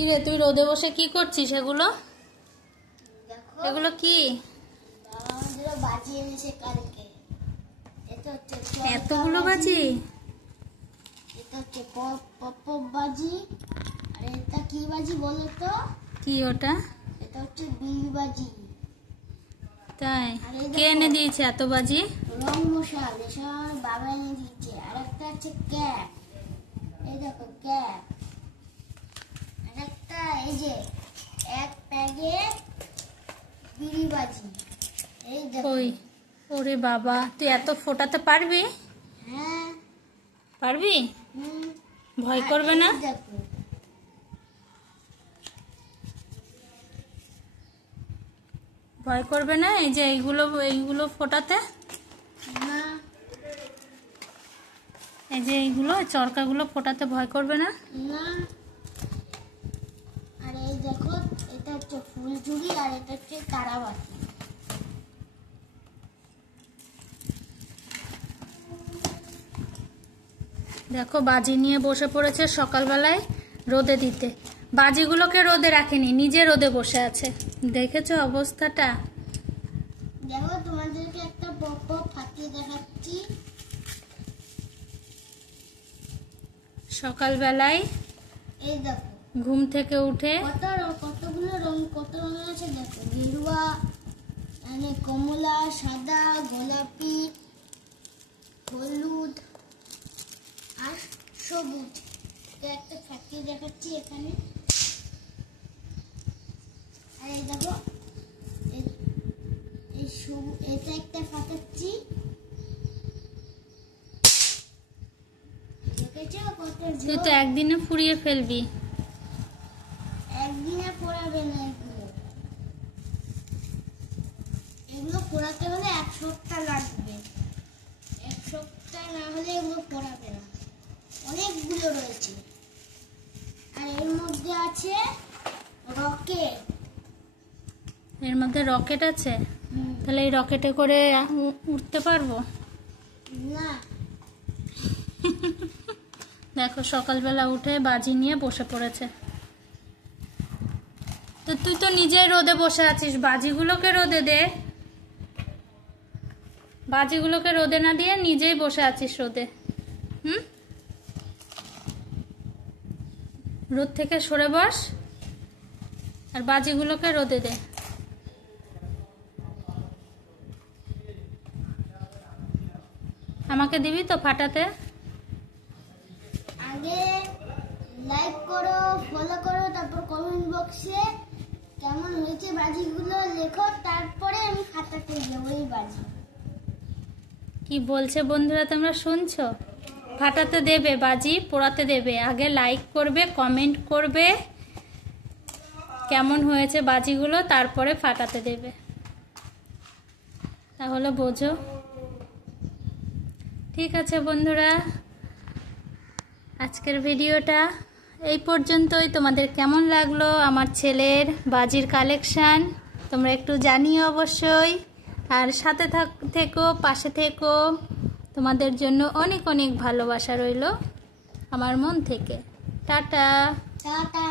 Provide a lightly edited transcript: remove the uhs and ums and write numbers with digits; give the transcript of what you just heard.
কি রে, তুই রোদে বসে কি করছিস? এগুলো এগুলো কি? এতগুলো বাজি? এটা হচ্ছে পপ বাজি। আর এটা কি বাজি বলো তো? কি ওটা? এটা হচ্ছে বিল বাজি। তাই? কে এনে দিয়েছে এত বাজি? রং মশাল, এসব বাবা এনে দিয়েছে। আর একটা হচ্ছে ক্যাপ, এই দেখো ক্যাপ। আর একটা এই যে এক প্যাকেট বিড়ি বাজি, এই দেখো। ওই ওরে বাবা, তুই এত ফোটাতে পারবি? হ্যাঁ পারবি? ভয় করবে না? দেখো ভয় করবে না এই যে এইগুলো ফোটাতে? না, এই যে এইগুলো চরকাগুলো ফোটাতে ভয় করবে না? না। আর এই দেখো, এটা হচ্ছে ফুলঝুরি আর এটা হচ্ছে তারাবাতি। দেখো বাজি নিয়ে বসে পড়েছে সকালবেলায় রোদে দিতে। বাজিগুলোকে রোদে রাখেনি, নিজে রোদে বসে আছে। দেখেছো অবস্থাটা? দেখো তোমাদেরকে একটা পপ ফাটিয়ে দেখাচ্ছি। সকালবেলায় এই দেখো ঘুম থেকে উঠে কতগুলো রং, কত রঙের আছে দেখো। গেরুয়া, মানে কমলা, সাদা, গোলাপি, হলুদ আর সবুজ। একটা ফাটিয়ে দেখাচ্ছি এখানে। আর এই দেখো এই সবুজ, এটা একটা ফাটাচ্ছি। দেখেছো কত তুই তো একদিনে ফুরিয়ে ফেলবি। একদিনে পোড়াবে না এগুলো। এগুলো পোড়াতে হলে 1 সপ্তাহ লাগবে। 1 সপ্তাহ না হলে এগুলো পোড়াবে না। অনেকগুলো রয়েছে। আর এর মধ্যে আছে রকেট। এর মধ্যে রকেট আছে? তাহলে এই রকেটে করে উঠতে পারবো? না, দেখো সকালবেলা উঠে বাজি নিয়ে বসে পড়েছে। তো তুই তো নিজেই রোদে বসে আছিস, বাজিগুলোকে রোদে দে। বাজিগুলোকে রোদে না দিয়ে নিজেই বসে আছিস রোদে। রোদ থেকে সরে বস আর বাজিগুলোকে রোদে দে। আমাকে দিবি তো ফাটাতে? আগে লাইক করো, ফলো করো, তারপর কমেন্ট বক্সে কেমন হয়েছে বাজিগুলো লেখো, তারপরে আমি ফাটাতে যাবো এই বাজি। কি বলছে বন্ধুরা, তোমরা শুনছো? ফাটাতে দেবে বাজি, পোড়াতে দেবে। আগে লাইক করবে, কমেন্ট করবে কেমন হয়েছে বাজিগুলো, তারপরে ফাটাতে দেবে। তাহলে বোঝো। ঠিক আছে বন্ধুরা, আজকের ভিডিওটা এই পর্যন্তই। তোমাদের কেমন লাগলো আমার ছেলের বাজির কালেকশান তোমরা একটু জানিও অবশ্যই। আর সাথে থেকো, পাশে থেকো। তোমাদের জন্য অনেক অনেক ভালোবাসা রইল আমার মন থেকে। টাটা। টাটা।